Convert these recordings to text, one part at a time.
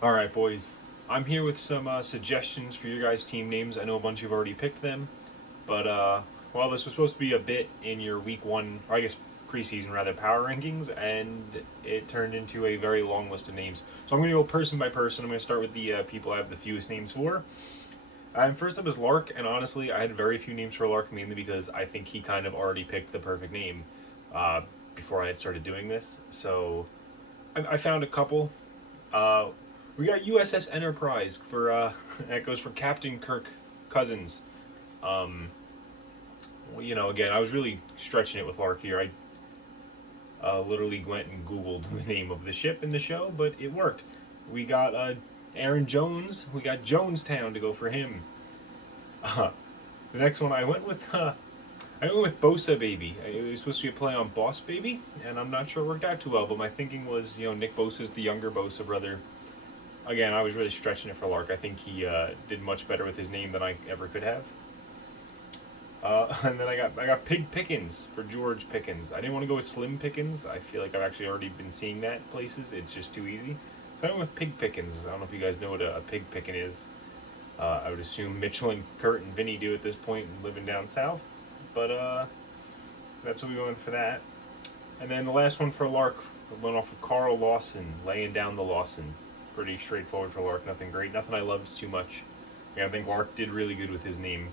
All right, boys. I'm here with some suggestions for your guys' team names. I know a bunch of you have already picked them, but well, this was supposed to be a bit in your week one, or I guess preseason rather, power rankings, and it turned into a very long list of names. So I'm going to go person by person. I'm going to start with the people I have the fewest names for. First up is Lark, and honestly, I had very few names for Lark mainly because I think he kind of already picked the perfect name uh, before I had started doing this. So I found a couple. Uh, we got USS Enterprise for that goes for Captain Kirk Cousins. Um, well, again, I was really stretching it with Lark here. I literally went and Googled the name of the ship in the show, but it worked. We got Aaron Jones. We got Jonestown to go for him. Uh, the next one I went with Bosa Baby. It was supposed to be a play on Boss Baby, and I'm not sure it worked out too well. But my thinking was, Nick Bosa's the younger Bosa brother. Again, I was really stretching it for Lark. I think he did much better with his name than I ever could have. And then I got Pig Pickens for George Pickens. I didn't want to go with Slim Pickens. I feel like I've actually already been seeing that places. It's just too easy. So I went with Pig Pickens. I don't know if you guys know what a pig pickin is. I would assume Mitchell and Kurt and Vinny do at this point, living down south. But that's what we went with for that. And then the last one for Lark went off of Carl Lawson, laying down the Lawson. Pretty straightforward for Lark. Nothing great. Nothing I loved too much. Yeah, I think Lark did really good with his name.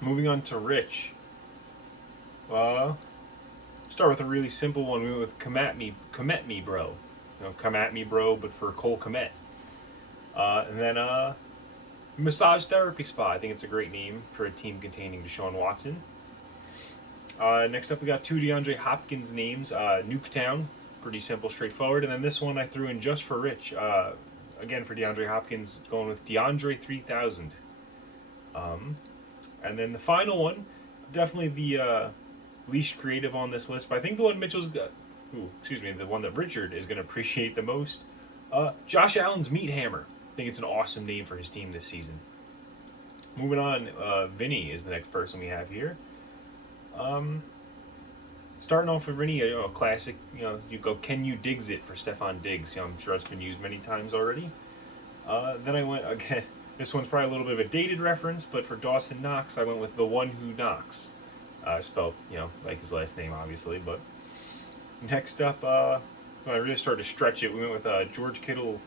Moving on to Rich. Uh, Start with a really simple one. We went with Comet Me Bro. Come at me, bro, but for Cole Komet. And then Massage Therapy Spa. I think it's a great name for a team containing Deshaun Watson. Next up, we got two DeAndre Hopkins names. Nuketown, pretty simple, straightforward. And then this one I threw in just for Rich. Again, for DeAndre Hopkins, going with DeAndre 3000. And then the final one, definitely the least creative on this list, but I think the one Mitchell's got. The one that Richard is going to appreciate the most. Josh Allen's Meat Hammer. I think it's an awesome name for his team this season. Moving on, Vinny is the next person we have here. Starting off with Vinny, a classic. You go Can You Digs It for Stefon Diggs. I'm sure it's been used many times already. Then I went again. This one's probably a little bit of a dated reference, but for Dawson Knox, I went with The One Who Knocks. Spelled, like his last name, obviously. But next up, when I really started to stretch it, we went with George Kittle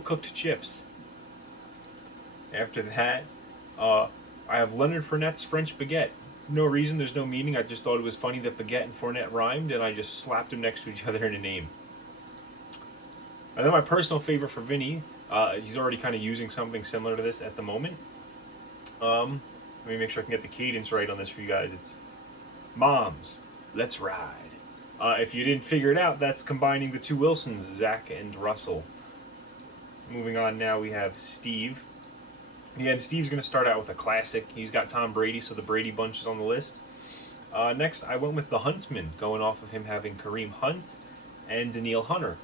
Cooked Chips. After that, I have Leonard Fournette's French Baguette. No reason, there's no meaning. I just thought it was funny that baguette and Fournette rhymed, and I just slapped them next to each other in a name. And then my personal favorite for Vinny, he's already kind of using something similar to this at the moment. Let me make sure I can get the cadence right on this for you guys. It's Moms, Let's Ride. If you didn't figure it out, that's combining the two Wilsons, Zach and Russell. Moving on now, we have Steve. Again, Steve's going to start out with a classic. He's got Tom Brady, so the Brady bunch is on the list. Next, I went with the Huntsman, going off of him having Kareem Hunt and Danielle Hunter.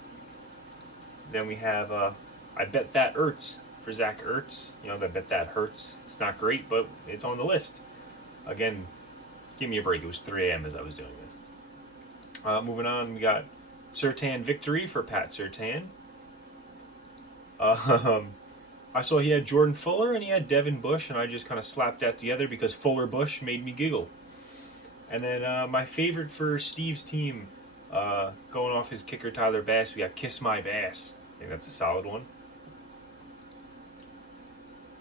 Then we have I Bet That Ertz for Zach Ertz. I Bet That Hurts. It's not great, but it's on the list. Again, give me a break. It was 3 a.m. as I was doing this. Moving on, we got Surtain Victory for Pat Surtain. I saw he had Jordan Fuller and he had Devin Bush, and I just kind of slapped that together because Fuller Bush made me giggle. And then my favorite for Steve's team, going off his kicker Tyler Bass, we got Kiss My Bass. I think that's a solid one.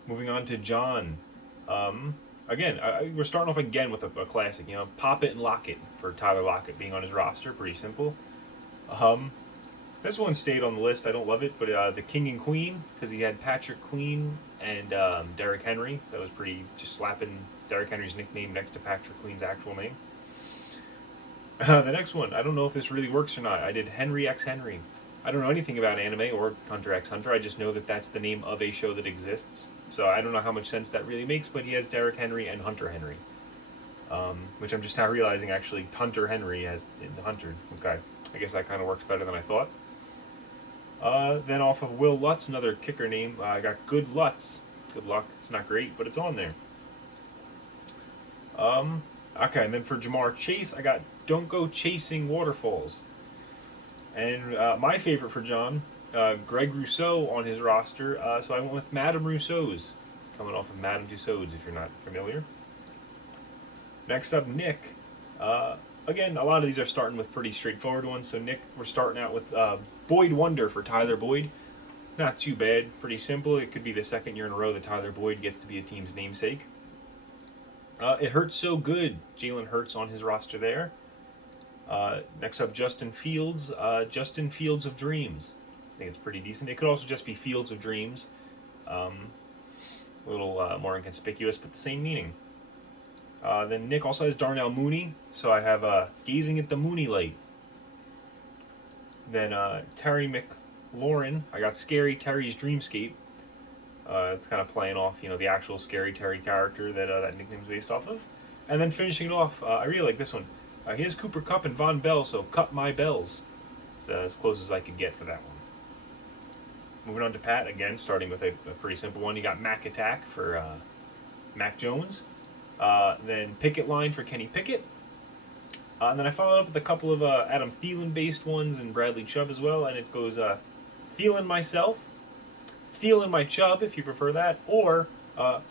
Moving on to John. Again, we're starting off again with a classic. Pop It and Lock It for Tyler Lockett being on his roster. Pretty simple. This one stayed on the list. I don't love it, but the King and Queen, because he had Patrick Queen and Derrick Henry. That was pretty, just slapping Derrick Henry's nickname next to Patrick Queen's actual name. The next one, I don't know if this really works or not. I did Henry x Henry. I don't know anything about anime or Hunter x Hunter. I just know that that's the name of a show that exists. So I don't know how much sense that really makes, but he has Derrick Henry and Hunter Henry. Which I'm just now realizing actually Hunter Henry has Hunter. Okay, I guess that kind of works better than I thought. Then off of Will Lutz, another kicker name, I got Good Lutz. Good luck. It's not great, but it's on there. Okay, and then for Jamar Chase, I got Don't Go Chasing Waterfalls. And my favorite for John, Greg Rousseau on his roster, so I went with Madame Rousseau's, coming off of Madame Tussauds, if you're not familiar. Next up, Nick. Again, a lot of these are starting with pretty straightforward ones. So Nick, we're starting out with Boyd Wonder for Tyler Boyd. Not too bad, pretty simple. It could be the second year in a row that Tyler Boyd gets to be a team's namesake. It Hurts So Good, Jalen Hurts on his roster there. Next up, Justin Fields. Justin Fields of Dreams. I think it's pretty decent. It could also just be Fields of Dreams. A little more inconspicuous, but the same meaning. Then Nick also has Darnell Mooney, so I have Gazing at the Mooney Light. Then Terry McLaurin, I got Scary Terry's Dreamscape. It's kind of playing off, the actual Scary Terry character that that nickname's based off of. And then finishing it off, I really like this one. He has Cooper Kupp and Von Bell, so Cut My Bells. It's as close as I could get for that one. Moving on to Pat, again, starting with a pretty simple one. You got Mac Attack for Mac Jones. Then Picket Line for Kenny Pickett. And then I followed up with a couple of Adam Thielen-based ones and Bradley Chubb as well. And it goes Thielen Myself, Thielen My Chubb, if you prefer that, or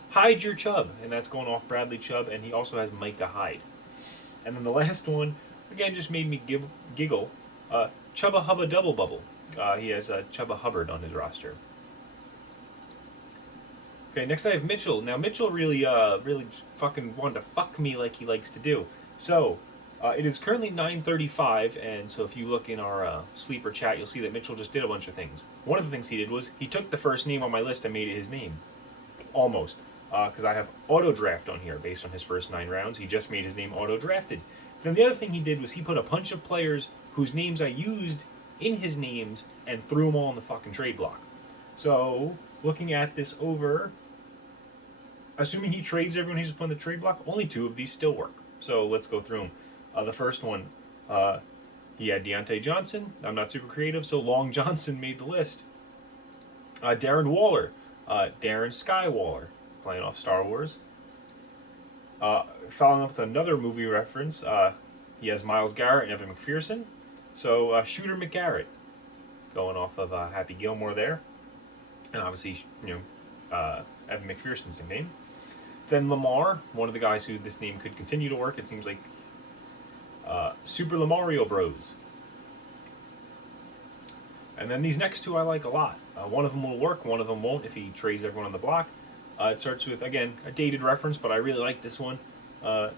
Hide Your Chubb. And that's going off Bradley Chubb, and he also has Micah Hyde. And then the last one, again, just made me giggle. Chubba Hubba Double Bubble. He has Chubba Hubbard on his roster. Okay, next I have Mitchell. Now Mitchell really fucking wanted to fuck me like he likes to do. So it is currently 9:35, and so if you look in our sleeper chat, you'll see that Mitchell just did a bunch of things. One of the things he did was he took the first name on my list and made it his name, almost, because I have auto draft on here based on his first 9 rounds. He just made his name auto drafted. Then the other thing he did was he put a bunch of players whose names I used in his names and threw them all in the fucking trade block. So looking at this over, assuming he trades everyone he's put in the trade block, only 2 of these still work. So let's go through them. The first one, he had Deontay Johnson. I'm not super creative, so Long Johnson made the list. Darren Waller, Darren Skywaller, playing off Star Wars. Following up with another movie reference, he has Myles Garrett and Evan McPherson. So Shooter McGarrett, going off of Happy Gilmore there. And obviously, Evan McPherson's nickname. Then Lamar, one of the guys who this name could continue to work. It seems like Super Lamario Bros. And then these next 2 I like a lot. One of them will work, one of them won't if he trades everyone on the block. It starts with, again, a dated reference, but I really like this one. No,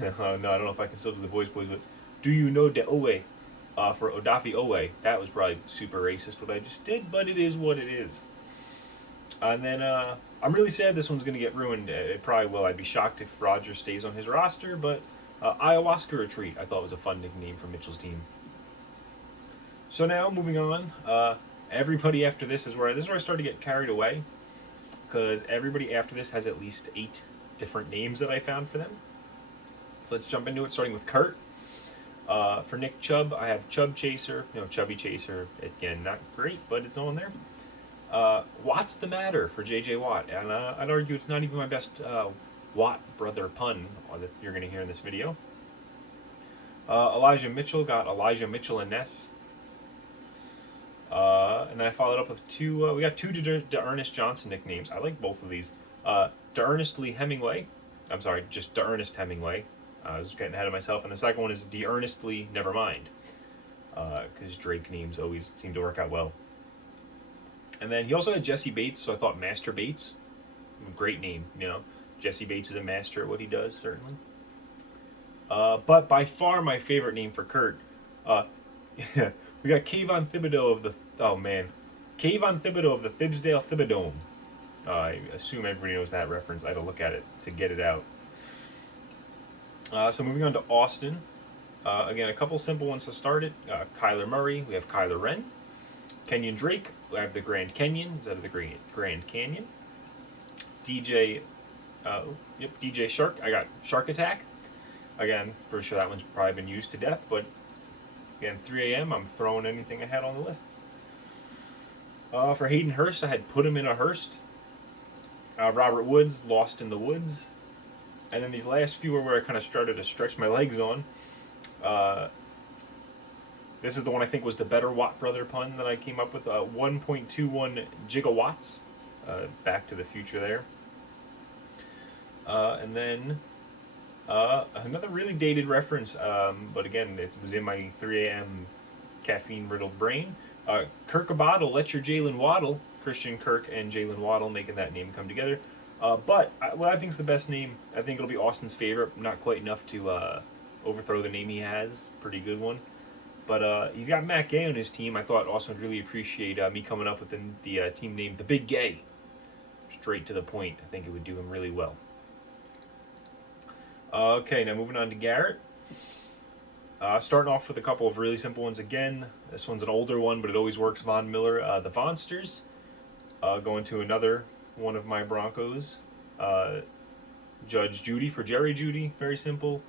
I don't know if I can still do the voice, boys, but Do You Know De Owe for Odafe Owe. That was probably super racist what I just did, but it is what it is. And then I'm really sad this one's going to get ruined. It probably will. I'd be shocked if Rodgers stays on his roster, but Ayahuasca Retreat I thought was a fun nickname for Mitchell's team. So now, moving on, everybody after this is where I start to get carried away, because everybody after this has at least 8 different names that I found for them. So let's jump into it, starting with Kurt. For Nick Chubb, I have Chubb Chaser, Chubby Chaser. Again, not great, but it's on there. What's the Matter for JJ Watt, and I'd argue it's not even my best Watt brother pun that you're going to hear in this video. Elijah Mitchell got Elijah Mitchell and Ness. And then I followed up with 2, we got 2 DeErnest Johnson nicknames. I like both of these. DeErnestly Hemingway. I'm sorry, just DeErnest Hemingway. I was getting ahead of myself. And the second one is DeErnestly Nevermind. Because Drake names always seem to work out well. And then he also had Jesse Bates, so I thought Master Bates. Great name, Jesse Bates is a master at what he does, certainly. But by far my favorite name for Kurt, we got Kayvon Thibodeau of the... Oh, man. Kayvon Thibodeau of the Thibsdale Thibodome. I assume everybody knows that reference. I had to look at it to get it out. So moving on to Austin. Again, a couple simple ones to start it. Kyler Murray. We have Kyler Wren. Kenyon Drake. We have the Grand Canyon. Is that the Grand Canyon? DJ Shark. I got Shark Attack. Again, pretty sure that one's probably been used to death, but again, 3 a.m., I'm throwing anything I had on the lists. For Hayden Hurst, I had Put Him in a Hurst. Robert Woods, Lost in the Woods. And then these last few are where I kind of started to stretch my legs on. This is the one I think was the better Watt brother pun that I came up with. 1.21 gigawatts. Back to the Future there. And then another really dated reference, but again, it was in my 3 a.m. caffeine-riddled brain. Kirk a bottle, let your Jalen waddle. Christian Kirk and Jalen Waddle making that name come together. But what I think is the best name, I think it'll be Austin's favorite. Not quite enough to overthrow the name he has. Pretty good one. But he's got Matt Gay on his team. I thought Austin would really appreciate me coming up with the team name, the Big Gay. Straight to the point. I think it would do him really well. Okay, now moving on to Garrett. Starting off with a couple of really simple ones again. This one's an older one, but it always works. Von Miller, the Vonsters. Going to another one of my Broncos. Judge Judy for Jerry Judy. Very simple.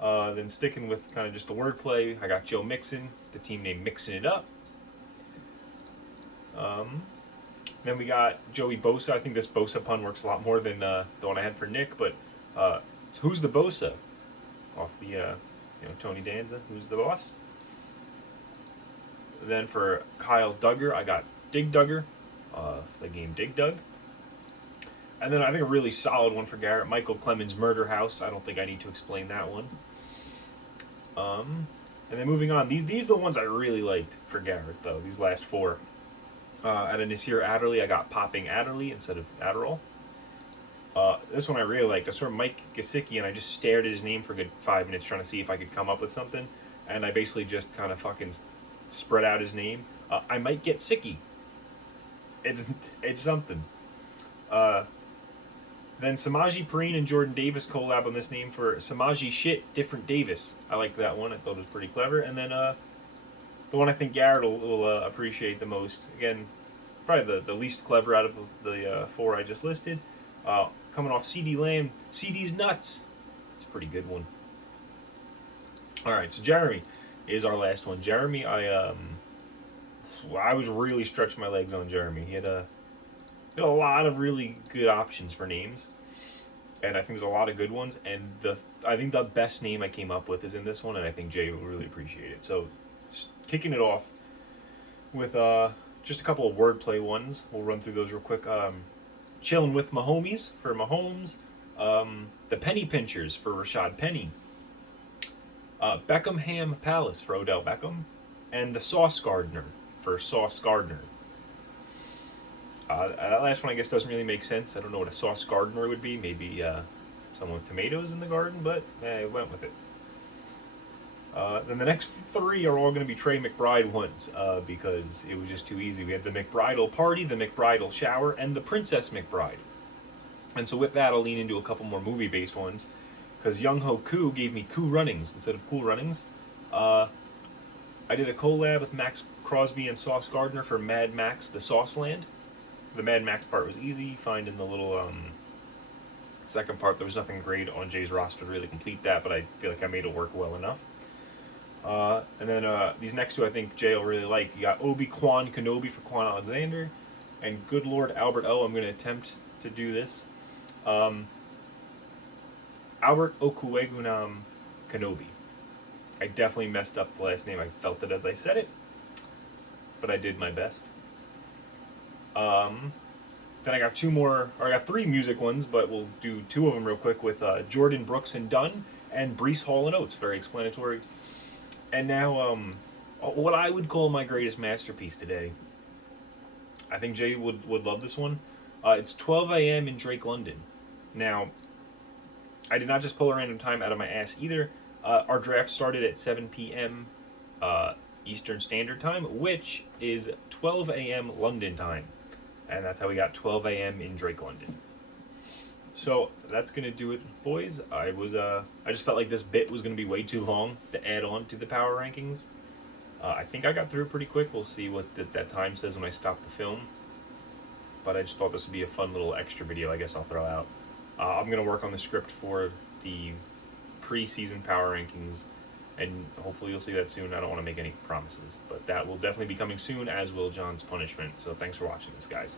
Then sticking with kind of just the wordplay, I got Joe Mixon, the team name Mixing It Up. Then we got Joey Bosa. I think this Bosa pun works a lot more than the one I had for Nick, but who's the Bosa? Off the Tony Danza, who's the boss? Then for Kyle Duggar, I got Dig Duggar, the game Dig Dug. And then I think a really solid one for Garrett, Michael Clemens Murder House. I don't think I need to explain that one. And then moving on, these are the ones I really liked for Garrett, though, these last four. Out of Nasir Adderley, I got Popping Adderley instead of Adderall. This one I really liked. I saw Mike Gesicki, and I just stared at his name for a good 5 minutes trying to see if I could come up with something. And I basically just kind of fucking spread out his name. I might get sicky. It's something. Then Samaje Perine and Jordan Davis collab on this name for Samaje Shit Different Davis. I liked that one. I thought it was pretty clever. And then the one I think Garrett will appreciate the most. Again, probably the least clever out of the four I just listed. Coming off CD Lamb, CD's Nuts. It's a pretty good one. All right, so Jeremy is our last one. Jeremy, I was really stretching my legs on Jeremy. He had a lot of really good options for names, and I think there's a lot of good ones. And I think the best name I came up with is in this one, and I think Jay will really appreciate it. So, just kicking it off with just a couple of wordplay ones. We'll run through those real quick. Chilling with Mahomies for Mahomes. The Penny Pinchers for Rashad Penny. Beckham Palace for Odell Beckham. And the Sauce Gardener for Sauce Gardner. That last one I guess doesn't really make sense. I don't know what a Sauce Gardener would be. Maybe someone with tomatoes in the garden, but I went with it. Then the next three are all going to be Trey McBride ones because it was just too easy. We had the McBridal Party, the McBridal Shower, and the Princess McBride. And so with that, I'll lean into a couple more movie-based ones because Young Ho Koo gave me Cool Runnings instead of Cool Runnings. I did a collab with Max Crosby and Sauce Gardner for Mad Max: The Sauce Land. The Mad Max part was easy. Finding the little second part, there was nothing great on Jay's roster to really complete that, but I feel like I made it work well enough. And then these next two I think Jay will really like. You got Obi-Wan Kenobi for Quan Alexander, and Good Lord Albert O. I'm going to attempt to do this. Albert Okuegunam Kenobi. I definitely messed up the last name. I felt it as I said it, but I did my best. Then I got I got three music ones, but we'll do two of them real quick with Jordan Brooks and Dunn and Breece Hall and Oates. Very explanatory. And now, what I would call my greatest masterpiece today. I think Jay would love this one. It's 12 a.m. in Drake, London. Now, I did not just pull a random time out of my ass either. Our draft started at 7 p.m. Eastern Standard Time, which is 12 a.m. London time. And that's how we got 12 a.m. in Drake, London. So that's gonna do it, boys. I just felt like this bit was gonna be way too long to add on to the power rankings. I think I got through it pretty quick. We'll see what that time says when I stop the film. But I just thought this would be a fun little extra video. I guess I'll throw out. I'm gonna work on the script for the preseason power rankings, and hopefully you'll see that soon. I don't want to make any promises, but that will definitely be coming soon, as will John's punishment. So thanks for watching this, guys.